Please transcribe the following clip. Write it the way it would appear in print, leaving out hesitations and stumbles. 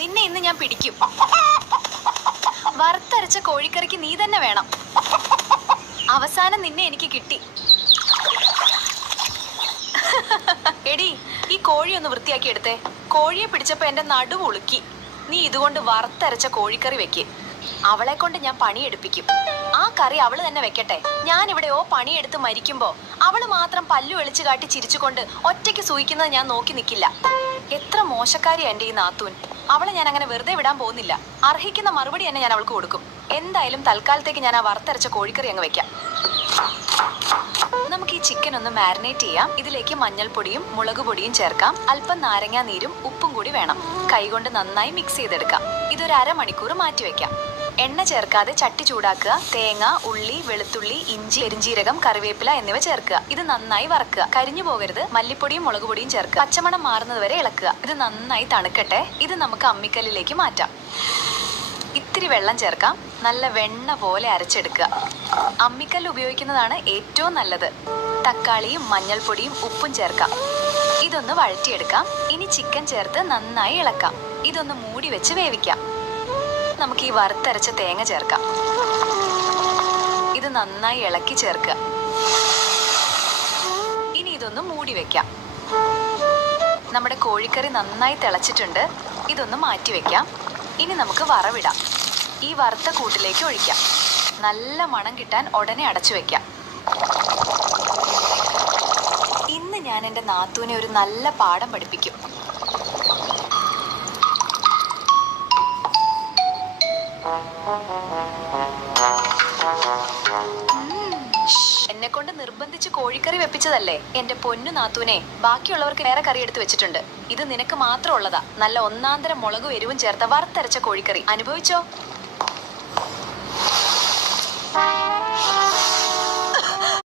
നിന്നെ ഇന്ന് ഞാൻ പിടിക്കും. വറുത്തരച്ച കോഴിക്കറിക്ക് നീ തന്നെ വേണം. അവസാനം നിന്നെ എനിക്ക് കിട്ടി. എടി, ഈ കോഴി ഒന്ന് വൃത്തിയാക്കി എടുത്തേ. കോഴിയെ പിടിച്ചപ്പോ എന്റെ നടുവ് ഉളുക്കി. നീ ഇതുകൊണ്ട് വറുത്തരച്ച കോഴിക്കറി വെക്ക്. അവളെ കൊണ്ട് ഞാൻ പണിയെടുപ്പിക്കും. ആ കറി അവള് തന്നെ വെക്കട്ടെ. ഞാൻ ഇവിടെയോ പണിയെടുത്ത് മരിക്കുമ്പോ അവള് മാത്രം പല്ലു വെളിച്ചു കാട്ടി ചിരിച്ചുകൊണ്ട് ഒറ്റയ്ക്ക് സൂയിക്കുന്നത് ഞാൻ നോക്കി നിൽക്കില്ല. എത്ര മോശക്കാരിയാ എന്റെ ഈ നാത്തൂൻ. അവളെ ഞാൻ അങ്ങനെ വെറുതെ വിടാൻ പോകുന്നില്ല. അർഹിക്കുന്ന മറുപടി തന്നെ ഞാൻ അവൾക്ക് കൊടുക്കും. എന്തായാലും തൽക്കാലത്തേക്ക് ഞാൻ ആ വറുത്തരച്ച കോഴിക്കറി അങ്ങ് വെക്കാം. നമുക്ക് ഈ ചിക്കൻ ഒന്ന് മാരിനേറ്റ് ചെയ്യാം. ഇതിലേക്ക് മഞ്ഞൾപ്പൊടിയും മുളക് പൊടിയും ചേർക്കാം. അല്പം നാരങ്ങാ നീരും ഉപ്പും കൂടി വേണം. കൈകൊണ്ട് നന്നായി മിക്സ് ചെയ്തെടുക്കാം. ഇതൊരു അരമണിക്കൂർ മാറ്റി വെക്കാം. എണ്ണ ചേർക്കാതെ ചട്ടി ചൂടാക്കുക. തേങ്ങ, ഉള്ളി, വെളുത്തുള്ളി, ഇഞ്ചി, പെരിഞ്ജീരകം, കറിവേപ്പില എന്നിവ ചേർക്കുക. ഇത് നന്നായി വറക്കുക. കരിഞ്ഞു പോകരുത്. മല്ലിപ്പൊടിയും മുളക് പൊടിയും ചേർക്കുക. പച്ചമണം മാറുന്നത് വരെ ഇളക്കുക. ഇത് നന്നായി തണുക്കട്ടെ. ഇത് നമുക്ക് അമ്മിക്കല്ലിലേക്ക് മാറ്റാം. ഇത്തിരി വെള്ളം ചേർക്കാം. നല്ല വെണ്ണ പോലെ അരച്ചെടുക്കുക. അമ്മിക്കല്ല് ഉപയോഗിക്കുന്നതാണ് ഏറ്റവും നല്ലത്. തക്കാളിയും മഞ്ഞൾപ്പൊടിയും ഉപ്പും ചേർക്കാം. ഇതൊന്ന് വഴറ്റിയെടുക്കാം. ഇനി ചിക്കൻ ചേർത്ത് നന്നായി ഇളക്കാം. ഇതൊന്ന് മൂടി വെച്ച് വേവിക്കാം. നമുക്ക് ഈ വറുത്തരച്ച തേങ്ങ ചേർക്കാം. ഇത് നന്നായി ഇളക്കി ചേർക്കുക. ഇനി ഇതൊന്ന് മൂടി വെക്കാം. നമ്മുടെ കോഴിക്കറി നന്നായി തിളച്ചിട്ടുണ്ട്. ഇതൊന്ന് മാറ്റി വെക്കാം. ഇനി നമുക്ക് വറവിടാം. ഈ വറുത്ത കൂട്ടിലേക്ക് ഒഴിക്കാം. നല്ല മണം കിട്ടാൻ ഉടനെ അടച്ചു വെക്കാം. ഇന്ന് ഞാൻ എൻ്റെ നാത്തൂനെ ഒരു നല്ല പാഠം പഠിപ്പിക്കും. എന്നെ കൊണ്ട് നിർബന്ധിച്ച് കോഴിക്കറി വെപ്പിച്ചതല്ലേ എന്റെ പൊന്നു നാത്തൂനെ. ബാക്കിയുള്ളവർക്ക് വേറെ കറി എടുത്ത് വെച്ചിട്ടുണ്ട്. ഇത് നിനക്ക് മാത്രം ഉള്ളതാ. നല്ല ഒന്നാന്തരം മുളകും എരിവും ചേർത്ത വറുത്തരച്ച കോഴിക്കറി. അനുഭവിച്ചോ?